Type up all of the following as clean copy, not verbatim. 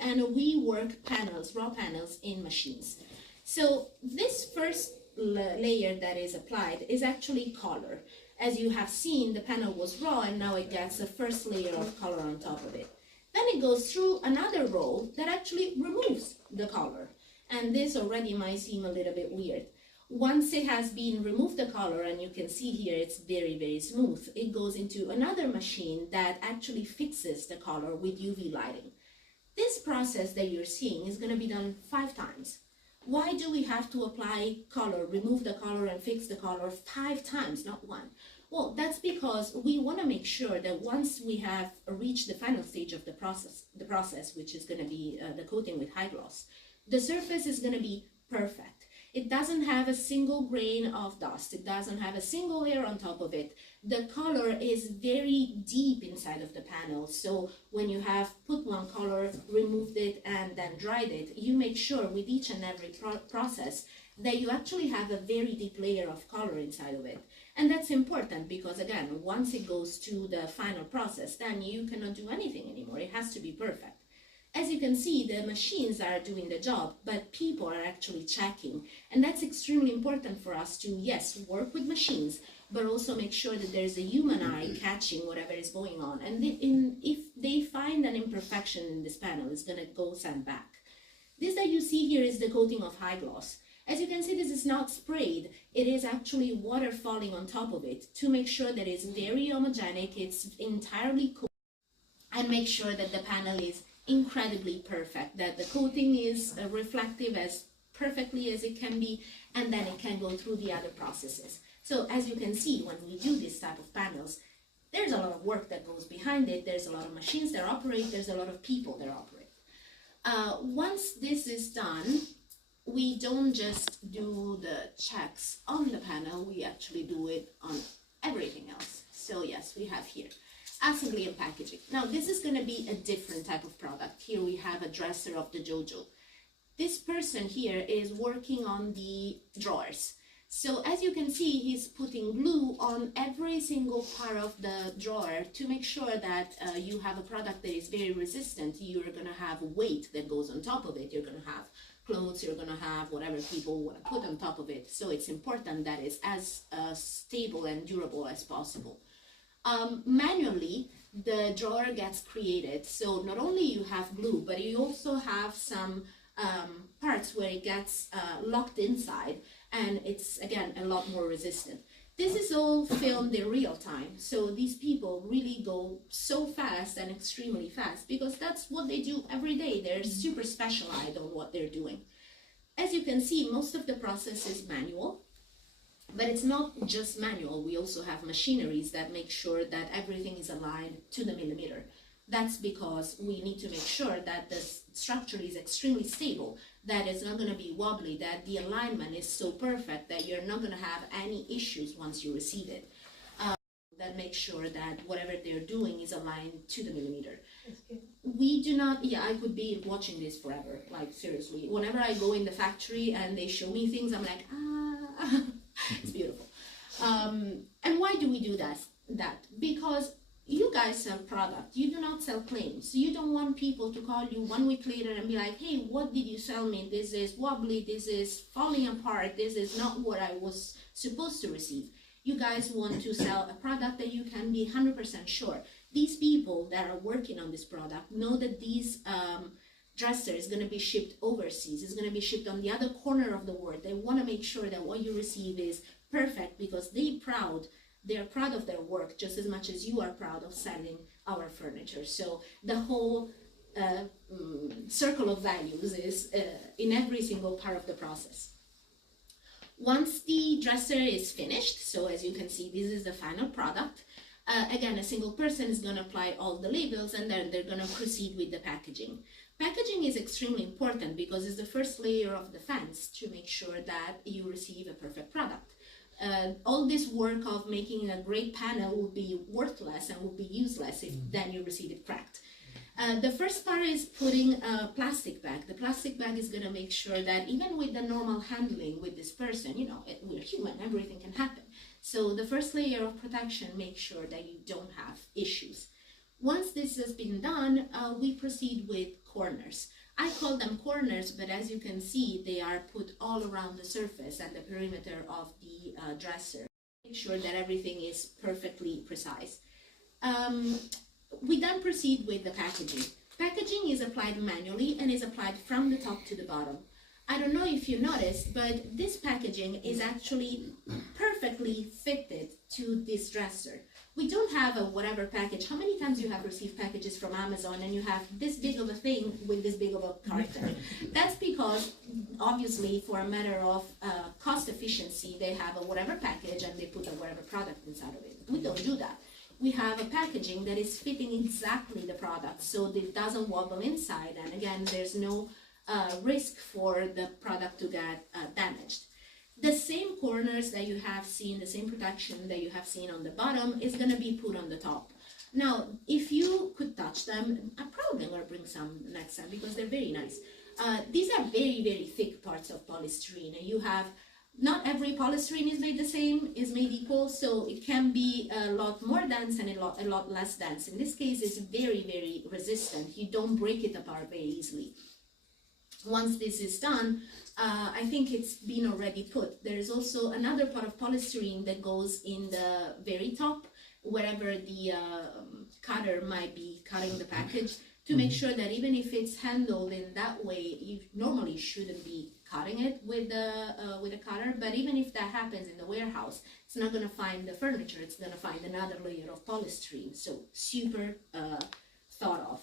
And we work panels, raw panels in machines. So this first layer that is applied is actually color. As you have seen, the panel was raw and now it gets the first layer of color on top of it. Then it goes through another roll that actually removes the color. And this already might seem a little bit weird. Once it has been removed the color, and you can see here it's very, very smooth, it goes into another machine that actually fixes the color with UV lighting. This process that you're seeing is going to be done 5 times. Why do we have to apply color, remove the color and fix the color 5 times, not 1? Well, that's because we want to make sure that once we have reached the final stage of the process, which is going to be the coating with high gloss, the surface is going to be perfect. It doesn't have a single grain of dust. It doesn't have a single layer on top of it. The color is very deep inside of the panel. So when you have put one color, removed it, and then dried it, you make sure with each and every process that you actually have a very deep layer of color inside of it. And that's important because, again, once it goes to the final process, then you cannot do anything anymore. It has to be perfect. As you can see, the machines are doing the job, but people are actually checking. And that's extremely important for us to, yes, work with machines, but also make sure that there's a human eye catching whatever is going on. And if they find an imperfection in this panel, it's going to go sent back. This that you see here is the coating of high gloss. As you can see, this is not sprayed. It is actually water falling on top of it to make sure that it's very homogenic, it's entirely coated, and make sure that the panel is incredibly perfect, that the coating is reflective as perfectly as it can be, and then it can go through the other processes. So as you can see, when we do this type of panels, there's a lot of work that goes behind it, there's a lot of machines that operate, there's a lot of people that operate. Once this is done, we don't just do the checks on the panel, we actually do it on everything else. So yes, we have here assembly and packaging. Now this is going to be a different type of product. Here we have a dresser of the JoJo. This person here is working on the drawers. So as you can see, he's putting glue on every single part of the drawer to make sure that you have a product that is very resistant. You're going to have weight that goes on top of it. You're going to have clothes, you're going to have whatever people want to put on top of it. So it's important that it's as stable and durable as possible. Manually, the drawer gets created. So not only you have glue, but you also have some parts where it gets locked inside, and it's, again, a lot more resistant. This is all filmed in real time. So these people really go so fast and extremely fast because that's what they do every day. They're super specialized on what they're doing. As you can see, most of the process is manual. But it's not just manual, we also have machineries that make sure that everything is aligned to the millimeter. That's because we need to make sure that the structure is extremely stable, that it's not going to be wobbly, that the alignment is so perfect that you're not going to have any issues once you receive it. That makes sure that whatever they're doing is aligned to the millimeter. We do not, I could be watching this forever, like seriously. Whenever I go in the factory and they show me things, I'm like, it's beautiful. And why do we do that? Because you guys sell product, you do not sell claims. You don't want people to call you 1 week later and be like, hey, what did you sell me? This is wobbly, this is falling apart, this is not what I was supposed to receive. You guys want to sell a product that you can be 100% sure. These people that are working on this product know that these dresser is going to be shipped overseas, it's going to be shipped on the other corner of the world. They want to make sure that what you receive is perfect because they're proud of their work just as much as you are proud of selling our furniture. So the whole circle of values is in every single part of the process. Once the dresser is finished, so as you can see, this is the final product. Again, a single person is going to apply all the labels and then they're going to proceed with the packaging. Packaging is extremely important because it's the first layer of defense to make sure that you receive a perfect product. All this work of making a great panel will be worthless and will be useless if then you receive it cracked. The first part is putting a plastic bag. The plastic bag is going to make sure that even with the normal handling with this person, we're human, everything can happen. So the first layer of protection makes sure that you don't have issues. Once this has been done, we proceed with corners. I call them corners, but as you can see, they are put all around the surface and the perimeter of the dresser. Make sure that everything is perfectly precise. We then proceed with the packaging. Packaging is applied manually and is applied from the top to the bottom. I don't know if you noticed, but this packaging is actually perfectly fitted to this dresser. We don't have a whatever package. How many times you have received packages from Amazon and you have this big of a thing with this big of a carton? That's because, obviously, for a matter of cost efficiency, they have a whatever package and they put a whatever product inside of it. We don't do that. We have a packaging that is fitting exactly the product, so that it doesn't wobble inside, and again, there's no risk for the product to get damaged. The same corners that you have seen, the same protection that you have seen on the bottom is going to be put on the top. Now, if you could touch them, I'm probably going to bring some next time because they're very nice. These are very, very thick parts of polystyrene. You have, not every polystyrene is made the same, is made equal, so it can be a lot more dense and a lot less dense. In this case, it's very, very resistant. You don't break it apart very easily. Once this is done, I think it's been already put. There is also another part of polystyrene that goes in the very top, wherever the cutter might be cutting the package, to make sure that even if it's handled in that way, you normally shouldn't be cutting it with a cutter, but even if that happens in the warehouse, it's not going to find the furniture, it's going to find another layer of polystyrene, so super thought of.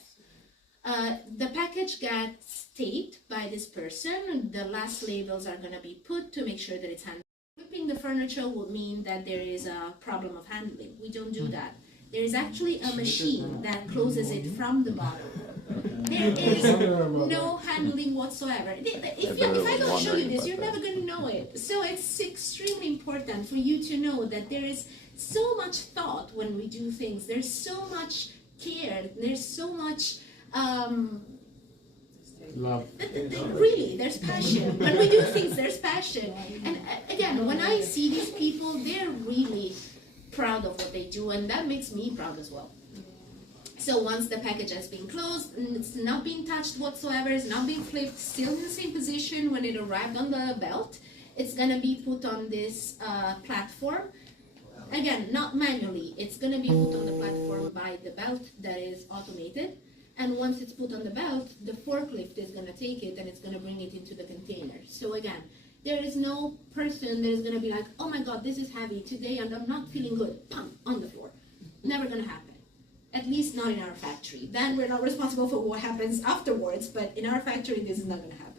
The package gets taped by this person. The last labels are going to be put to make sure that it's handled. Ripping the furniture would mean that there is a problem of handling. We don't do that. There is actually a machine that closes it from the bottom. There is no handling whatsoever. If I don't show you this, you're never going to know it. So it's extremely important for you to know that there is so much thought when we do things. There's so much care. There's so much love. Really, there's passion. When we do things, there's passion. And again, when I see these people, they're really proud of what they do, and that makes me proud as well. So once the package has been closed, and it's not being touched whatsoever, it's not being flipped, still in the same position when it arrived on the belt, it's going to be put on this platform. Again, not manually, it's going to be put on the platform by the belt that is automated. And once it's put on the belt, the forklift is going to take it and it's going to bring it into the container. So again, there is no person that is going to be like, oh my God, this is heavy today and I'm not feeling good, pump, on the floor. Never going to happen. At least not in our factory. Then we're not responsible for what happens afterwards, but in our factory, this is not going to happen.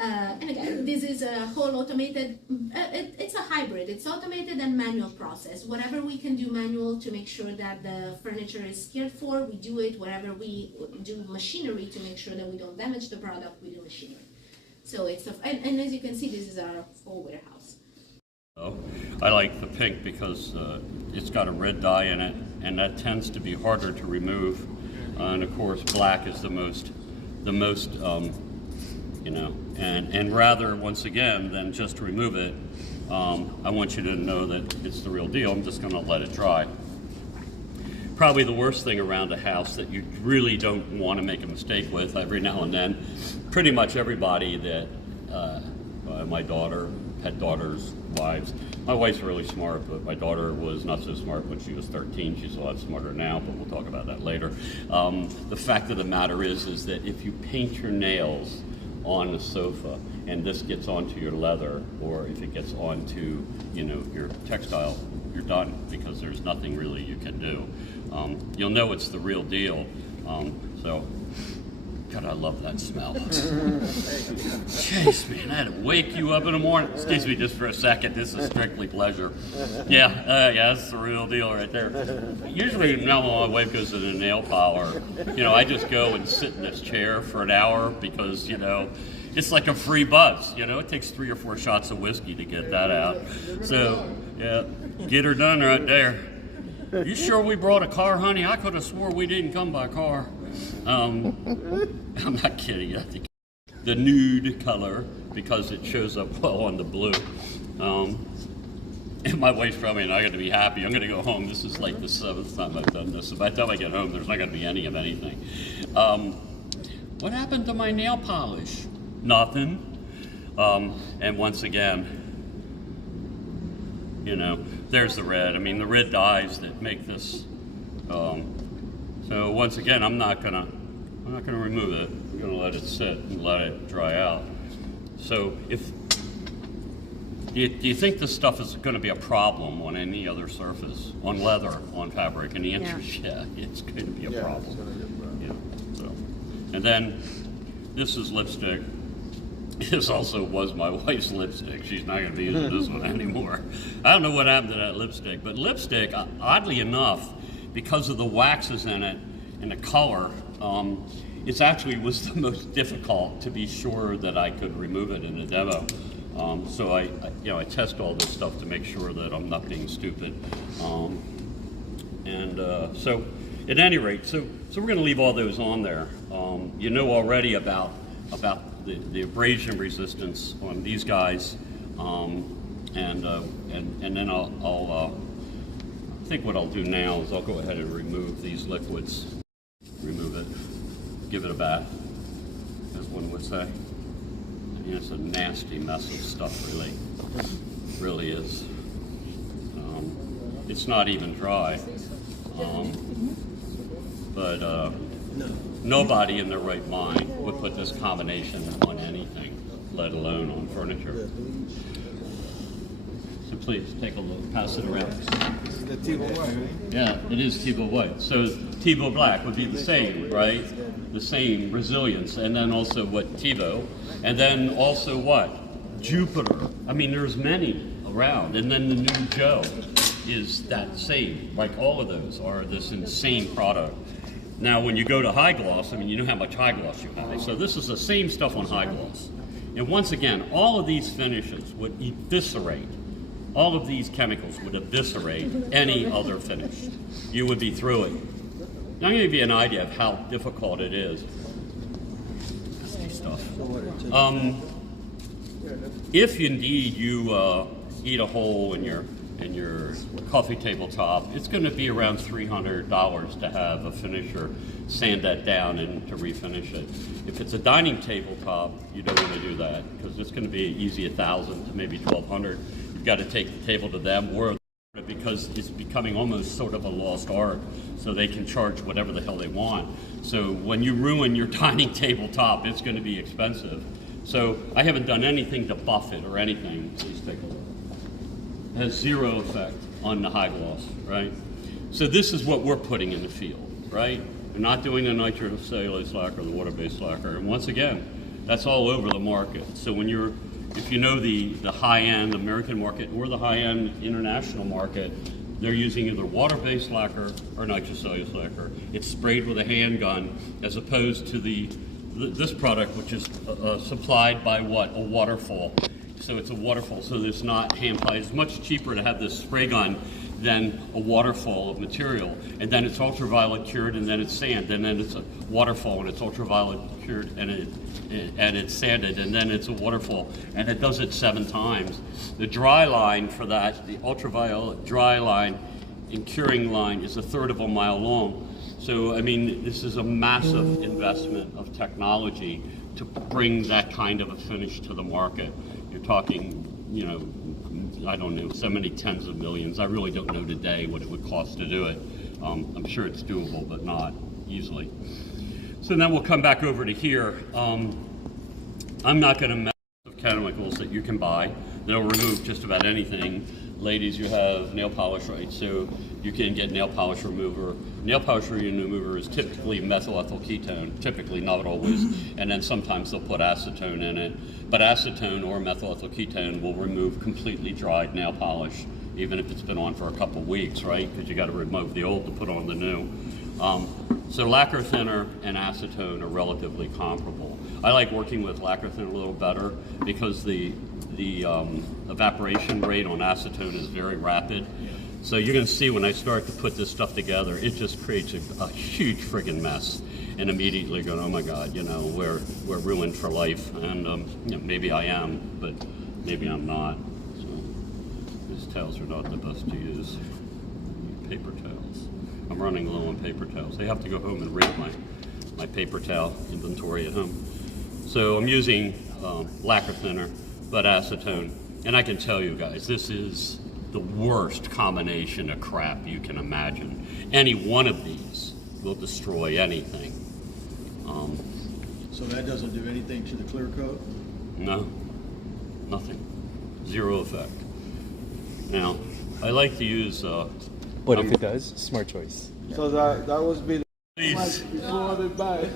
And again, this is a whole automated, it's a hybrid. It's automated and manual process. Whatever we can do manual to make sure that the furniture is cared for, we do it. Whatever we do machinery to make sure that we don't damage the product, we do machinery. So it's, and as you can see, this is our full warehouse. I like the pink because it's got a red dye in it, and that tends to be harder to remove. And of course, black is the most you know, and rather, once again, than just remove it, I want you to know that it's the real deal. I'm just going to let it dry. Probably the worst thing around a house that you really don't want to make a mistake with every now and then, pretty much everybody that, my daughter, pet daughters, wives, my wife's really smart, but my daughter was not so smart when she was 13. She's a lot smarter now, but we'll talk about that later. The fact of the matter is that if you paint your nails on the sofa and this gets onto your leather, or if it gets onto, you know, your textile, you're done, because there's nothing really you can do. You'll know it's the real deal. So, God, I love that smell. Jeez, man, I had to wake you up in the morning. Excuse me just for a second. This is strictly pleasure. Yeah, that's the real deal right there. Usually, now when my wife goes to the nail parlor, you know, I just go and sit in this chair for an hour because, you know, it's like a free buzz. You know, it takes 3 or 4 shots of whiskey to get that out. So, yeah, get her done right there. You sure we brought a car, honey? I could have swore we didn't come by car. I'm not kidding. I think the nude color, because it shows up well on the blue. And my wife's probably not going to be happy. I'm going to go home. This is like the 7th time I've done this. So by the time I get home, there's not going to be any of anything. What happened to my nail polish? Nothing. And once again, you know, there's the red. I mean, the red dyes that make this. So once again, I'm not gonna remove it. I'm gonna let it sit and let it dry out. So do you think this stuff is going to be a problem on any other surface, on leather, on fabric? And the answer is yeah, it's going to be a problem. Yeah. So, and then this is lipstick. This also was my wife's lipstick. She's not going to be using this one anymore. I don't know what happened to that lipstick, but lipstick, oddly enough, because of the waxes in it and the color, it actually was the most difficult to be sure that I could remove it in a demo. So I test all this stuff to make sure that I'm not being stupid. So at any rate, so we're going to leave all those on there. You know already about the abrasion resistance on these guys, and then I'll I think what I'll do now is I'll go ahead and remove these liquids, remove it, give it a bath, as one would say. And it's a nasty mess of stuff, really is. It's not even dry, but nobody in their right mind would put this combination on anything, let alone on furniture. So please take a look, pass it around. The Tivo white, right? Yeah, it is Tivo white. So Tivo black would be the same, right? The same resilience, and then also what Tivo, and then also what? Jupiter. I mean, there's many around, and then the new Joe is that same. Like all of those are this insane product. Now, when you go to high gloss, I mean, you know how much high gloss you have. So this is the same stuff on high gloss. And once again, all of these finishes would eviscerate, all of these chemicals would eviscerate any other finish. You would be through it. Now, I'm going to give you an idea of how difficult it is. Nasty stuff. If indeed you eat a hole in your coffee table top, it's going to be around $300 to have a finisher sand that down and to refinish it. If it's a dining table top, you don't want to do that because it's going to be easy $1,000 to maybe $1,200. You've got to take the table to them, or because it's becoming almost sort of a lost art, so they can charge whatever the hell they want. So when you ruin your dining table top, it's going to be expensive. So I haven't done anything to buff it or anything. Please take a look. It has zero effect on the high gloss, right? So this is what we're putting in the field, right? We're not doing the nitrocellulose lacquer, the water-based lacquer, and once again, that's all over the market. So if you know the high-end American market or the high-end international market, they're using either water-based lacquer or nitrocellulose lacquer. It's sprayed with a handgun, as opposed to this product, which is supplied by what? A waterfall. So it's a waterfall, so there's not hand applied. It's much cheaper to have this spray gun than a waterfall of material. And then it's ultraviolet cured, and then it's sand, and then it's a waterfall, and it's ultraviolet cured, and it's sanded, and then it's a waterfall, and it does it 7 times. The dry line for that, the ultraviolet dry line and curing line, is 1/3 of a mile long. So, I mean, this is a massive investment of technology to bring that kind of a finish to the market. You're talking, you know, I don't know, so many tens of millions. I really don't know today what it would cost to do it. I'm sure it's doable, but not easily. So then we'll come back over to here. I'm not going to mess with chemicals that you can buy. They'll remove just about anything. Ladies, you have nail polish, right? So you can get nail polish remover. Nail polish remover is typically methyl ethyl ketone, typically, not always, and then sometimes they'll put acetone in it. But acetone or methyl ethyl ketone will remove completely dried nail polish, even if it's been on for a couple weeks, right? Because you got to remove the old to put on the new. So lacquer thinner and acetone are relatively comparable. I like working with lacquer thinner a little better because the evaporation rate on acetone is very rapid. So you're going to see when I start to put this stuff together, it just creates a huge friggin' mess. And immediately going, oh my God, you know, we're ruined for life. And you know, maybe I am, but maybe I'm not. So These towels are not the best to use. Paper towels. I'm running low on paper towels. I have to go home and rate my paper towel inventory at home. So I'm using lacquer thinner, but acetone. And I can tell you guys, this is the worst combination of crap you can imagine. Any one of these will destroy anything. So that doesn't do anything to the clear coat? No, nothing. Zero effect. Now, I like to use... But if it does, smart choice. So that was be Please. before they buy.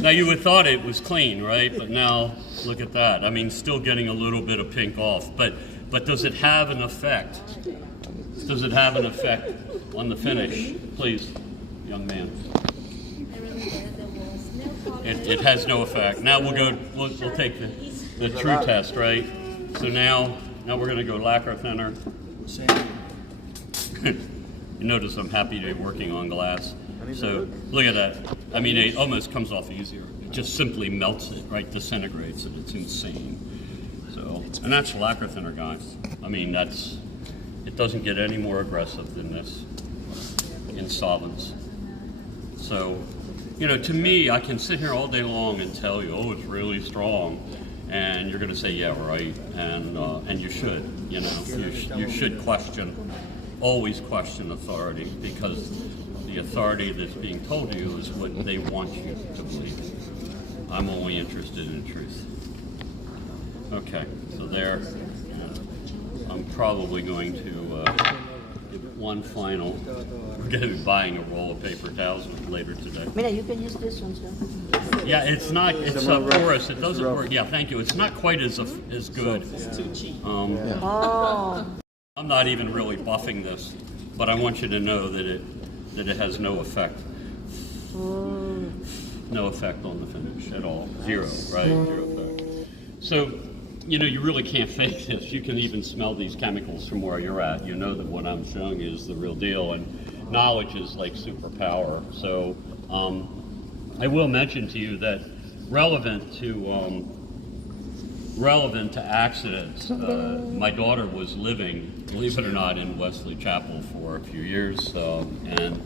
Now you would thought it was clean, right? But now look at that. I mean, still getting a little bit of pink off. But does it have an effect? Does it have an effect on the finish? Please, young man. It has no effect. Now we'll take the true test, right? So now we're going to go lacquer thinner. You notice I'm happy to be working on glass. So look at that. I mean, it almost comes off easier. It just simply melts it, right? Disintegrates it. It's insane. So, and that's lacquer thinner, guys. I mean, it doesn't get any more aggressive than this in solvents. So, you know, to me, I can sit here all day long and tell you, oh, it's really strong, and you're going to say, yeah, right, and you should, you know, you should always question authority, because the authority that's being told to you is what they want you to believe. I'm only interested in truth. Okay, so there, I'm probably going to give one final. We're going to be buying a roll of paper towels later today. Mira, you can use this one, sir. Yeah, it's porous. It doesn't work. Yeah, thank you. It's not quite as good. It's too cheap. Oh. I'm not even really buffing this, but I want you to know that it has no effect. No effect on the finish at all. Zero, right? Zero effect. So, you know, you really can't fake this. You can even smell these chemicals from where you're at. You know that what I'm showing you is the real deal, and knowledge is like superpower. So, I will mention to you that relevant to accidents, my daughter was living, believe it or not, in Wesley Chapel for a few years, and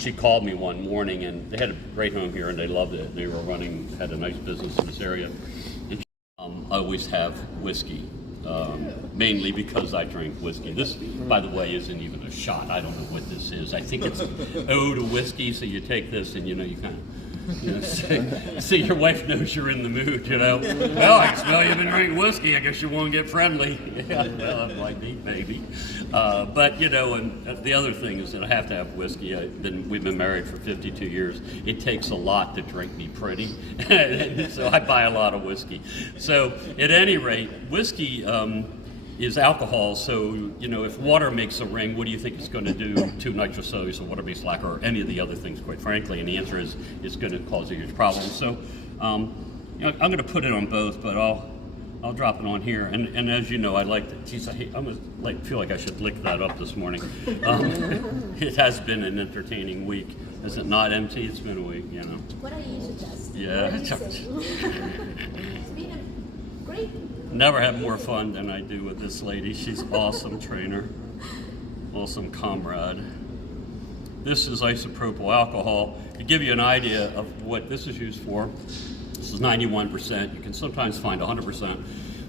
she called me one morning, and they had a great home here and they loved it. They were had a nice business in this area. And I always have whiskey, mainly because I drink whiskey. This, by the way, isn't even a shot. I don't know what this is. I think it's ode to whiskey, so you take this and, you know, you kind of, you know, see, your wife knows you're in the mood, you know. Well, I can smell you've been drinking whiskey. I guess you want to get friendly. Yeah, well, that might be, maybe. But, you know, and the other thing is that I have to have whiskey. We've been married for 52 years. It takes a lot to drink me pretty. So I buy a lot of whiskey. So at any rate, whiskey is alcohol, so, you know, if water makes a ring, what do you think it's going to do to nitrocellulose or water-based lacquer or any of the other things, quite frankly? And the answer is it's going to cause a huge problem. So, you know, I'm going to put it on both, but I'll drop it on here. And as you know, I like to, geez, I feel like I should lick that up this morning. It has been an entertaining week. Is it not, MT? It's been a week, you know. What are you suggest? Yeah. It's been a great. Never have more fun than I do with this lady. She's an awesome trainer, awesome comrade. This is isopropyl alcohol. To give you an idea of what this is used for, this is 91%. You can sometimes find 100%.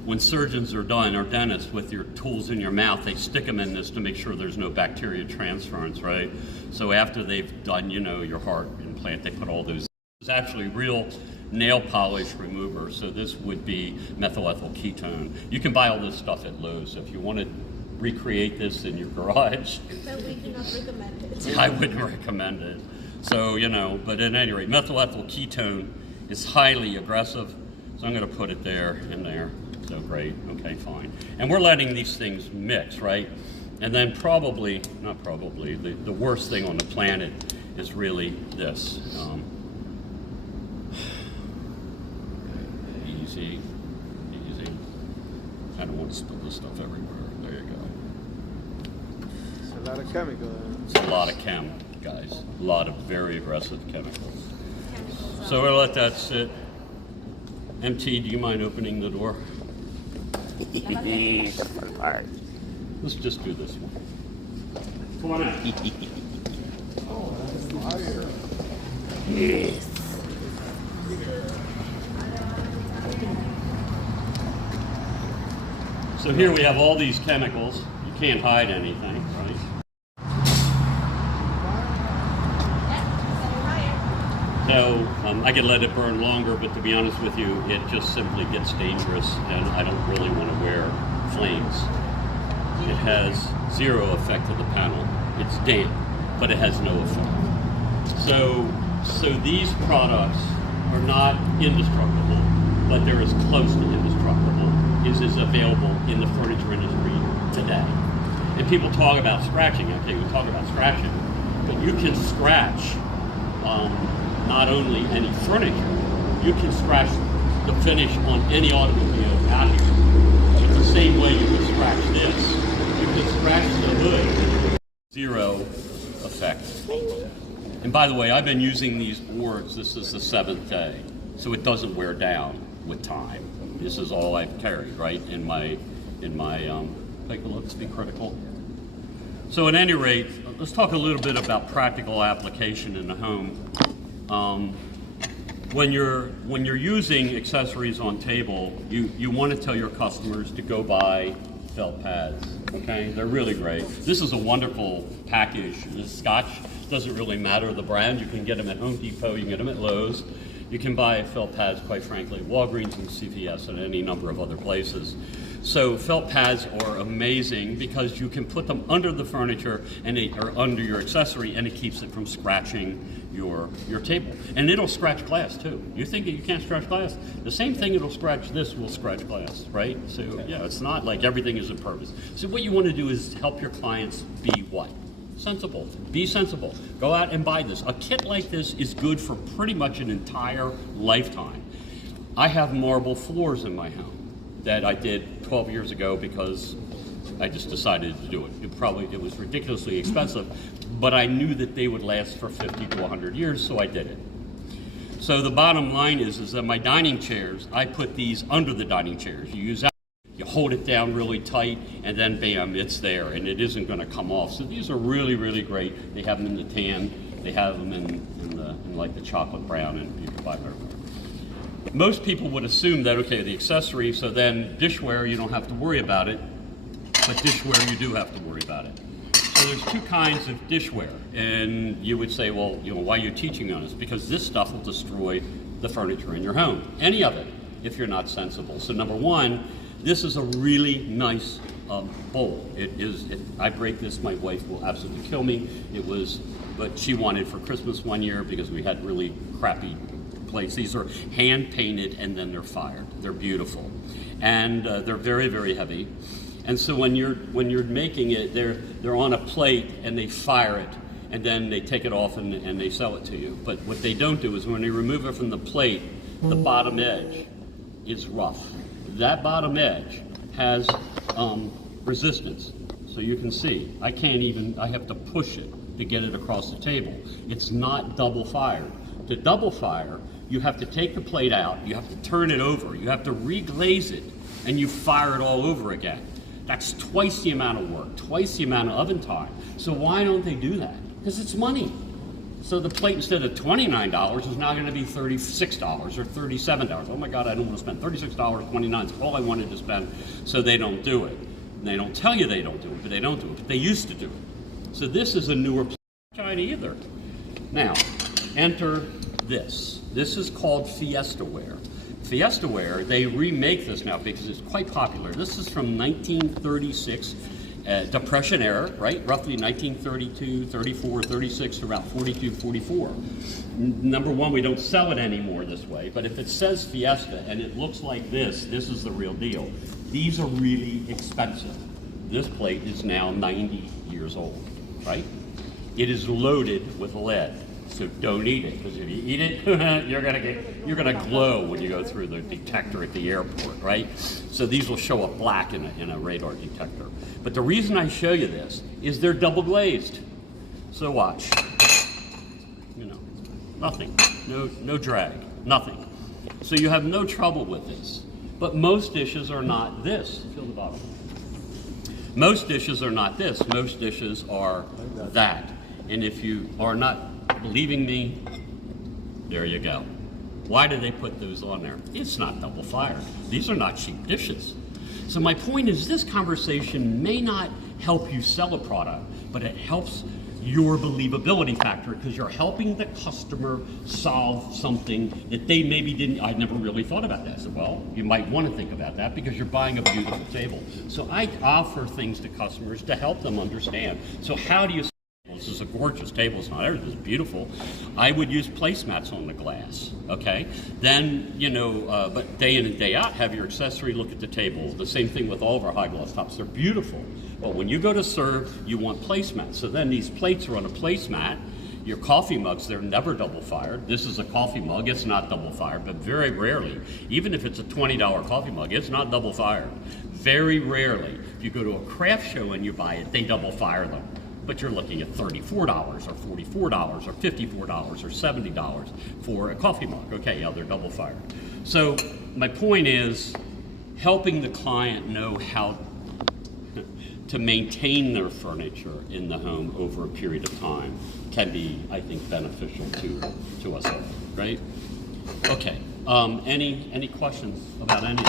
When surgeons are done, or dentists, with your tools in your mouth, they stick them in this to make sure there's no bacteria transference, right? So after they've done, you know, your heart implant, they put all those. It's actually real nail polish remover, so this would be methylethyl ketone. You can buy all this stuff at Lowe's. If you want to recreate this in your garage, But we do not recommend it. I wouldn't recommend it. So, you know, but at any rate, methylethyl ketone is highly aggressive, so I'm going to put it there and there. So great, okay, fine. And we're letting these things mix, right? And then the worst thing on the planet is really this. Easy. I don't want to spill this stuff everywhere. There you go. It's a lot of chemical. It's a lot of chem, guys. A lot of very aggressive chemicals. So we'll let that sit. MT, do you mind opening the door? The fun part. Let's just do this one. Come on out. Yes. So here we have all these chemicals. You can't hide anything, right? So I could let it burn longer, but to be honest with you, it just simply gets dangerous, and I don't really want to wear flames. It has zero effect to the panel. It's damp, but it has no effect. So these products are not indestructible, but they're as close to indestructible as is available in the furniture industry today. And people talk about scratching. Okay, we talk about scratching, but you can scratch not only any furniture, you can scratch the finish on any automobile out here. It's the same way you would scratch this. You can scratch the hood. Zero effect. And by the way, I've been using these boards. This is the 7th day, so it doesn't wear down with time. This is all I've carried, right, in my take a look, let's be critical. So at any rate, let's talk a little bit about practical application in the home. When you're using accessories on table, you want to tell your customers to go buy felt pads. Okay, they're really great. This is a wonderful package. This Scotch doesn't really matter the brand. You can get them at Home Depot. You can get them at Lowe's. You can buy felt pads, quite frankly, at Walgreens and CVS and any number of other places. So felt pads are amazing because you can put them under the furniture or under your accessory, and it keeps it from scratching your table. And it'll scratch glass too. You think that you can't scratch glass? The same thing it'll scratch this will scratch glass, right? So yeah, it's not like everything is impervious. So what you want to do is help your clients be what? Sensible. Be sensible. Go out and buy this. A kit like this is good for pretty much an entire lifetime. I have marble floors in my home that I did 12 years ago because I just decided to do it. It was ridiculously expensive, but I knew that they would last for 50 to 100 years, so I did it. So the bottom line is that my dining chairs, I put these under the dining chairs. You use that, you hold it down really tight, and then bam, it's there, and it isn't going to come off. So these are really, really great. They have them in the tan, they have them in like the chocolate brown, and you can buy them. Most people would assume that, okay, the accessory, so then dishware, you don't have to worry about it, but dishware, you do have to worry about it. So there's two kinds of dishware, and you would say, well, why are you teaching on this? Because this stuff will destroy the furniture in your home, any of it, if you're not sensible. So number one, this is a really nice bowl. I break this, my wife will absolutely kill me. But she wanted for Christmas one year because we had really crappy plates. These are hand painted and then they're fired. They're beautiful, and they're very, very heavy. And so when you're making it, they're on a plate and they fire it, and then they take it off and they sell it to you. But what they don't do is when they remove it from the plate, the bottom edge is rough. That bottom edge has resistance. So you can see, I have to push it to get it across the table. It's not double fired. To double fire, you have to take the plate out, you have to turn it over, you have to reglaze it, and you fire it all over again. That's twice the amount of work, twice the amount of oven time. So why don't they do that? Because it's money. So the plate, instead of $29, is now going to be $36 or $37. Oh my God, I don't want to spend $36, $29 is all I wanted to spend, so they don't do it. And they don't tell you they don't do it, but they don't do it. But they used to do it. So this is a newer plate. Not China either. Now, enter this. This is called Fiesta ware. Fiesta ware, they remake this now because it's quite popular. This is from 1936. Depression era, right? Roughly 1932, 34, 36, to about 42, 44. Number one, we don't sell it anymore this way, but if it says Fiesta and it looks like this is the real deal. These are really expensive. This plate is now 90 years old, right? It is loaded with lead, so don't eat it, because if you eat it, you're gonna glow when you go through the detector at the airport, right? So these will show up black in a radar detector. But the reason I show you this is they're double glazed. So watch. Nothing. No drag. Nothing. So you have no trouble with this. But most dishes are not this. Feel the bottom. Most dishes are not this. Most dishes are that. And if you are not believing me, there you go. Why do they put those on there? It's not double fired. These are not cheap dishes. So my point is, this conversation may not help you sell a product, but it helps your believability factor, because you're helping the customer solve something that they maybe didn't. I never really thought about that. So, well, you might want to think about that because you're buying a beautiful table. So I offer things to customers to help them understand. So how do you? This is a gorgeous table. It's not everything. It's beautiful. I would use placemats on the glass. Okay. Then but day in and day out, have your accessory look at the table. The same thing with all of our high gloss tops. They're beautiful. But when you go to serve, you want placemats. So then these plates are on a placemat. Your coffee mugs, they're never double fired. This is a coffee mug. It's not double fired, but very rarely, even if it's a $20 coffee mug, it's not double fired. Very rarely. If you go to a craft show and you buy it, they double fire them. But you're looking at $34 or $44 or $54 or $70 for a coffee mug. Okay, yeah, they're double fired. So my point is, helping the client know how to maintain their furniture in the home over a period of time can be, I think, beneficial to us all, right? Okay, any questions about any?